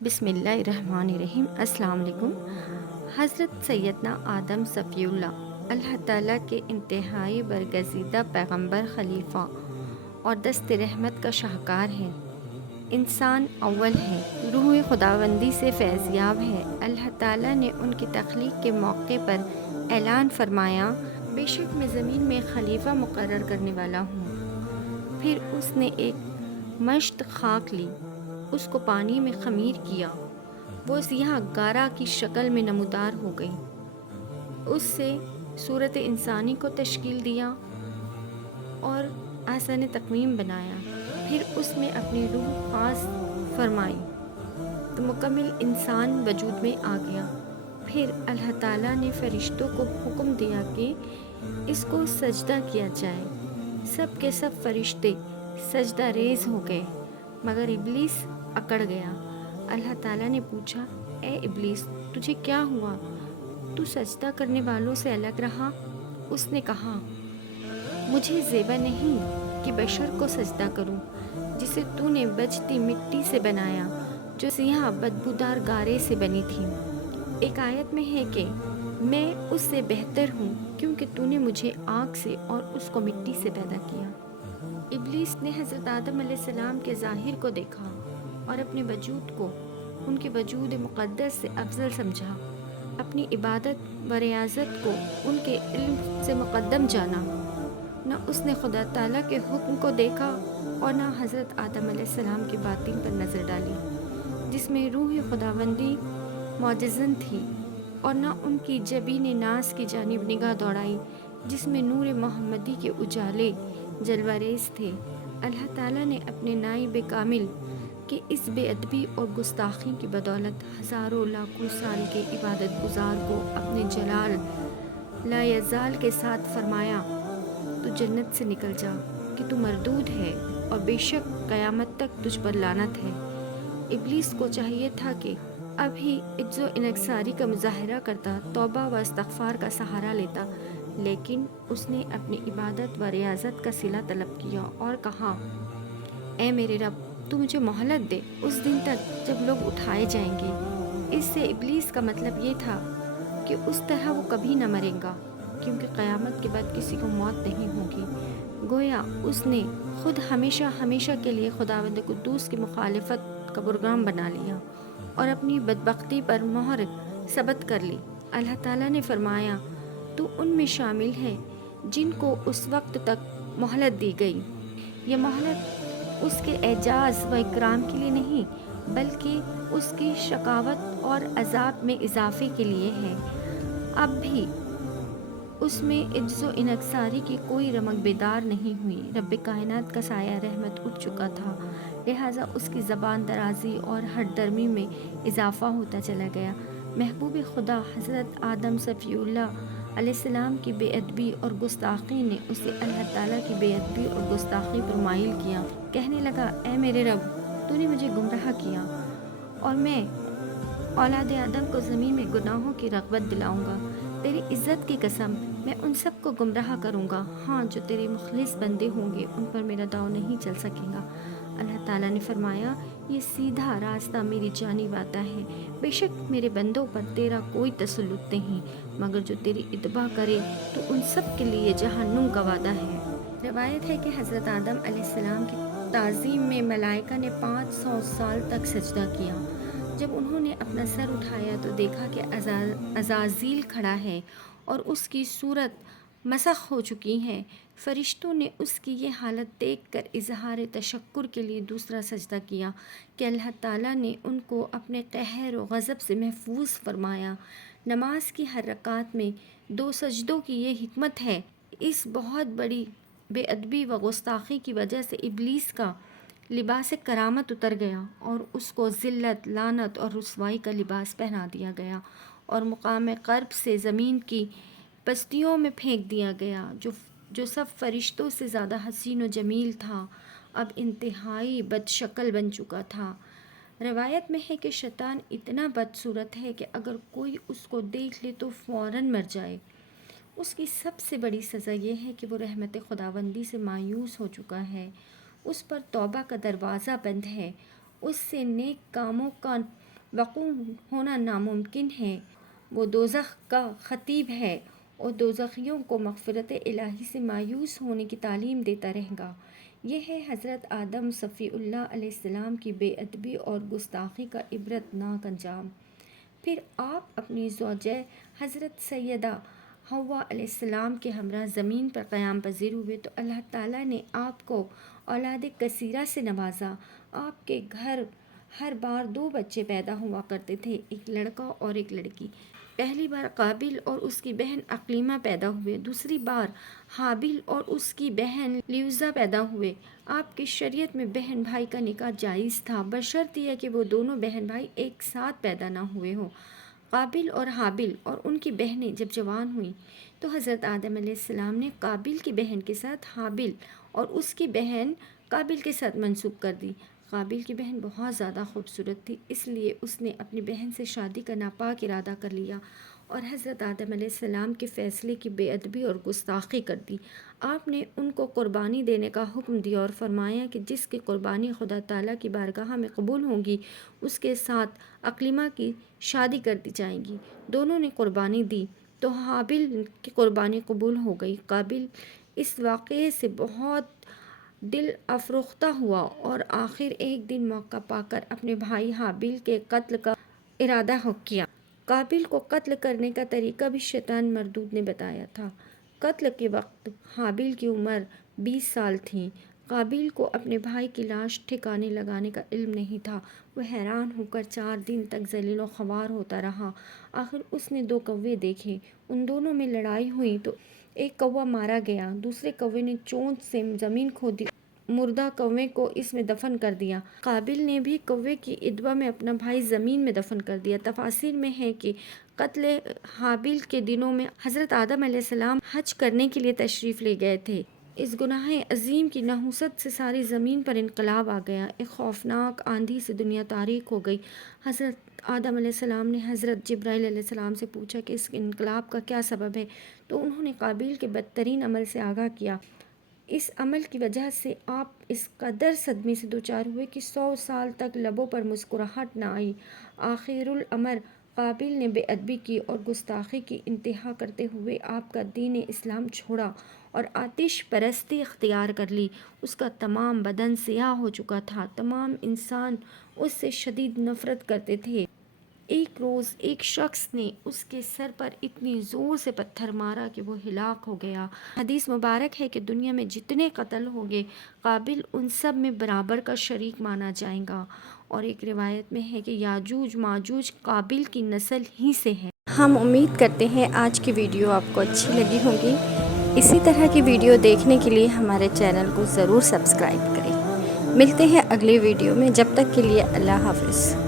بسم اللہ الرحمن الرحیم۔ السلام علیکم۔ حضرت سیدنا آدم صفی اللہ تعالیٰ کے انتہائی برگزیدہ پیغمبر، خلیفہ اور دست رحمت کا شاہکار ہے۔ انسان اول ہے، روح خداوندی سے فیضیاب ہے۔ اللہ تعالیٰ نے ان کی تخلیق کے موقع پر اعلان فرمایا، بے شک میں زمین میں خلیفہ مقرر کرنے والا ہوں۔ پھر اس نے ایک مشت خاک لی، اس کو پانی میں خمیر کیا، وہ سیاہ گارا کی شکل میں نمودار ہو گئی۔ اس سے صورت انسانی کو تشکیل دیا اور احسن تقویم بنایا۔ پھر اس میں اپنی روح خاص فرمائی تو مکمل انسان وجود میں آ گیا۔ پھر اللہ تعالیٰ نے فرشتوں کو حکم دیا کہ اس کو سجدہ کیا جائے۔ سب کے سب فرشتے سجدہ ریز ہو گئے مگر ابلیس اکڑ گیا۔ اللہ تعالیٰ نے پوچھا، اے ابلیس، تجھے کیا ہوا؟ تو سجدہ کرنے والوں سے الگ رہا؟ اس نے کہا، مجھے زیبا نہیں کہ بشر کو سجدہ کروں جسے تو نے بجتی مٹی سے بنایا، جو سیاہ بدبودار گارے سے بنی تھی۔ ایک آیت میں ہے کہ میں اس سے بہتر ہوں کیونکہ تو نے مجھے آگ سے اور اس کو مٹی سے پیدا کیا۔ ابلیس نے حضرت آدم علیہ السلام کے ظاہر کو دیکھا اور اپنے وجود کو ان کے وجود مقدس سے افضل سمجھا، اپنی عبادت و ریاضت کو ان کے علم سے مقدم جانا۔ نہ اس نے خدا تعالیٰ کے حکم کو دیکھا اور نہ حضرت آدم علیہ السلام کے باطن پر نظر ڈالی جس میں روح خداوندی معجزن تھی، اور نہ ان کی جبین ناز کی جانب نگاہ دوڑائی جس میں نور محمدی کے اجالے جلوہ ریز تھے۔ اللہ تعالیٰ نے اپنے نائب کامل کہ اس بے ادبی اور گستاخی کی بدولت ہزاروں لاکھوں سال کے عبادت گزار کو اپنے جلال لا یزال کے ساتھ فرمایا، تو جنت سے نکل جا کہ تو مردود ہے اور بے شک قیامت تک تجھ پر لعنت ہے۔ ابلیس کو چاہیے تھا کہ اب ہی عجز و انکساری کا مظاہرہ کرتا، توبہ و استغفار کا سہارا لیتا، لیکن اس نے اپنی عبادت و ریاضت کا صلہ طلب کیا اور کہا، اے میرے رب، تو مجھے مہلت دے اس دن تک جب لوگ اٹھائے جائیں گے۔ اس سے ابلیس کا مطلب یہ تھا کہ اس طرح وہ کبھی نہ مرے گا کیونکہ قیامت کے بعد کسی کو موت نہیں ہوگی۔ گویا اس نے خود ہمیشہ ہمیشہ کے لیے خداوند قدوس کی مخالفت کا پروگرام بنا لیا اور اپنی بدبختی پر مہر ثبت کر لی۔ اللہ تعالیٰ نے فرمایا، تو ان میں شامل ہے جن کو اس وقت تک مہلت دی گئی۔ یہ مہلت اس کے اعجاز و اکرام کے لیے نہیں بلکہ اس کی شقاوت اور عذاب میں اضافے کے لیے ہے۔ اب بھی اس میں عجز و انکساری کی کوئی رمق بیدار نہیں ہوئی۔ رب کائنات کا سایہ رحمت اٹھ چکا تھا، لہٰذا اس کی زبان درازی اور ہٹ درمی میں اضافہ ہوتا چلا گیا۔ محبوب خدا حضرت آدم صفی اللہ علیہ السلام کی بے ادبی اور گستاخی نے اسے اللہ تعالیٰ کی بے ادبی اور گستاخی پر مائل کیا۔ کہنے لگا، اے میرے رب، تو نے مجھے گمراہ کیا اور میں اولاد آدم کو زمین میں گناہوں کی رغبت دلاؤں گا۔ تیری عزت کی قسم، میں ان سب کو گمراہ کروں گا، ہاں جو تیرے مخلص بندے ہوں گے ان پر میرا داؤ نہیں چل سکے گا۔ اللہ تعالیٰ نے فرمایا، یہ سیدھا راستہ میری جانب آتا ہے، بے شک میرے بندوں پر تیرا کوئی تسلط نہیں، مگر جو تیری اتباع کرے تو ان سب کے لیے جہنم کا وعدہ ہے۔ روایت ہے کہ حضرت آدم علیہ السلام کی تعظیم میں ملائکہ نے 500 سال تک سجدہ کیا۔ جب انہوں نے اپنا سر اٹھایا تو دیکھا کہ عزازیل کھڑا ہے اور اس کی صورت مسخ ہو چکی ہے۔ فرشتوں نے اس کی یہ حالت دیکھ کر اظہار تشکر کے لیے دوسرا سجدہ کیا کہ اللہ تعالیٰ نے ان کو اپنے قہر و غضب سے محفوظ فرمایا۔ نماز کی ہر رکعت میں 2 سجدوں کی یہ حکمت ہے۔ اس بہت بڑی بے ادبی و گستاخی کی وجہ سے ابلیس کا لباس کرامت اتر گیا اور اس کو ذلت، لعنت اور رسوائی کا لباس پہنا دیا گیا اور مقام قرب سے زمین کی پستیوں میں پھینک دیا گیا۔ جو سب فرشتوں سے زیادہ حسین و جمیل تھا، اب انتہائی بد شکل بن چکا تھا۔ روایت میں ہے کہ شیطان اتنا بدصورت ہے کہ اگر کوئی اس کو دیکھ لے تو فوراً مر جائے۔ اس کی سب سے بڑی سزا یہ ہے کہ وہ رحمت خداوندی سے مایوس ہو چکا ہے، اس پر توبہ کا دروازہ بند ہے، اس سے نیک کاموں کا وقوع ہونا ناممکن ہے، وہ دوزخ کا خطیب ہے اور دوزخیوں کو مغفرت الہی سے مایوس ہونے کی تعلیم دیتا رہے گا۔ یہ ہے حضرت آدم صفی اللہ علیہ السلام کی بے ادبی اور گستاخی کا عبرت ناک انجام۔ پھر آپ اپنی زوجہ حضرت سیدہ حوا علیہ السلام کے ہمراہ زمین پر قیام پذیر ہوئے تو اللہ تعالیٰ نے آپ کو اولاد کثیرہ سے نوازا۔ آپ کے گھر ہر بار 2 بچے پیدا ہوا کرتے تھے، ایک لڑکا اور ایک لڑکی۔ پہلی بار قابل اور اس کی بہن عقلیمہ پیدا ہوئے، دوسری بار حابل اور اس کی بہن لیوزا پیدا ہوئے۔ آپ کی شریعت میں بہن بھائی کا نکاح جائز تھا، بشرط یہ کہ وہ دونوں بہن بھائی ایک ساتھ پیدا نہ ہوئے ہوں۔ قابل اور حابل اور ان کی بہنیں جب جوان ہوئیں تو حضرت آدم علیہ السلام نے قابل کی بہن کے ساتھ حابل اور اس کی بہن قابل کے ساتھ منسوب کر دی۔ قابل کی بہن بہت زیادہ خوبصورت تھی، اس لیے اس نے اپنی بہن سے شادی کا ناپاک ارادہ کر لیا اور حضرت آدم علیہ السلام کے فیصلے کی بے ادبی اور گستاخی کر دی۔ آپ نے ان کو قربانی دینے کا حکم دیا اور فرمایا کہ جس کی قربانی خدا تعالیٰ کی بارگاہ میں قبول ہوگی اس کے ساتھ عقلیمہ کی شادی کر دی جائے گی۔ دونوں نے قربانی دی تو حابل کی قربانی قبول ہو گئی۔ قابل اس واقعے سے بہت دل افروختہ ہوا اور آخر ایک دن موقع پا کر اپنے بھائی حابل کے قتل کا ارادہ کیا۔ قابل کو قتل کرنے کا طریقہ بھی شیطان مردود نے بتایا تھا۔ قتل کے وقت حابل کی عمر 20 سال تھی۔ قابل کو اپنے بھائی کی لاش ٹھکانے لگانے کا علم نہیں تھا۔ وہ حیران ہو کر 4 دن تک ذلیل و خوار ہوتا رہا۔ آخر اس نے 2 کوے دیکھے، ان دونوں میں لڑائی ہوئی تو ایک کوا مارا گیا، دوسرے کوے نے چونچ سے زمین کھودی، مردہ کوے کو اس میں دفن کر دیا۔ قابل نے بھی کوے کی ادبا میں اپنا بھائی زمین میں دفن کر دیا۔ تفاسیر میں ہے کہ قتل حابل کے دنوں میں حضرت آدم علیہ السلام حج کرنے کے لیے تشریف لے گئے تھے۔ اس گناہ عظیم کی نحوست سے ساری زمین پر انقلاب آ گیا، ایک خوفناک آندھی سے دنیا تاریک ہو گئی۔ حضرت آدم علیہ السلام نے حضرت جبرائیل علیہ السلام سے پوچھا کہ اس انقلاب کا کیا سبب ہے، تو انہوں نے قابل کے بدترین عمل سے آگاہ کیا۔ اس عمل کی وجہ سے آپ اس قدر صدمے سے دوچار ہوئے کہ 100 سال تک لبوں پر مسکراہٹ نہ آئی۔ آخر الامر قابل نے بے ادبی کی اور گستاخی کی انتہا کرتے ہوئے آپ کا دین اسلام چھوڑا اور آتش پرستی اختیار کر لی۔ اس کا تمام بدن سیاہ ہو چکا تھا، تمام انسان اس سے شدید نفرت کرتے تھے۔ ایک روز ایک شخص نے اس کے سر پر اتنی زور سے پتھر مارا کہ وہ ہلاک ہو گیا۔ حدیث مبارک ہے کہ دنیا میں جتنے قتل ہوں گے قابل ان سب میں برابر کا شریک مانا جائے گا، اور ایک روایت میں ہے کہ یاجوج ماجوج قابل کی نسل ہی سے ہے۔ ہم امید کرتے ہیں آج کی ویڈیو آپ کو اچھی لگی ہوگی۔ اسی طرح کی ویڈیو دیکھنے کے لیے ہمارے چینل کو ضرور سبسکرائب کریں۔ ملتے ہیں اگلی ویڈیو میں، جب تک کے لیے اللہ حافظ۔